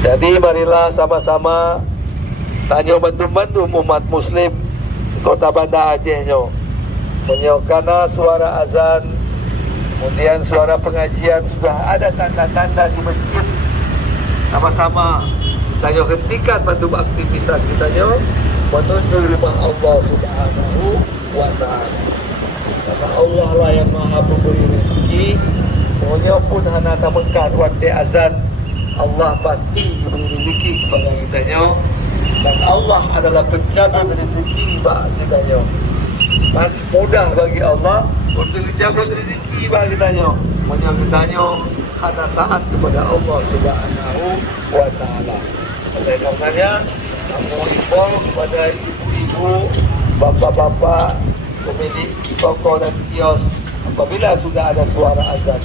Jadi marilah sama-sama tanya bantu-bantu umat muslim Kota Banda Aceh nyo. Karena suara azan, kemudian suara pengajian sudah ada tanda-tanda di masjid. Sama-sama kita hentikan bantu aktivitas kita menuju rumah Allah Subhanahu wa Ta'ala. Karena Allah lah yang maha pemberi rezeki. Pokoknya pun hana tamekan waktu azan, Allah pasti beri rezeki kepada kita. Dan Allah adalah pencabut rezeki bagi kita. Dan mudah bagi Allah untuk mencabut rezeki bagi kita. Pokoknya kita hana taat kepada Allah Subhanahu wa Ta'ala. Oleh karenanya, aku imbau kepada ibu-ibu, bapak-bapak, pemilik toko dan kios, apabila sudah ada suara azan,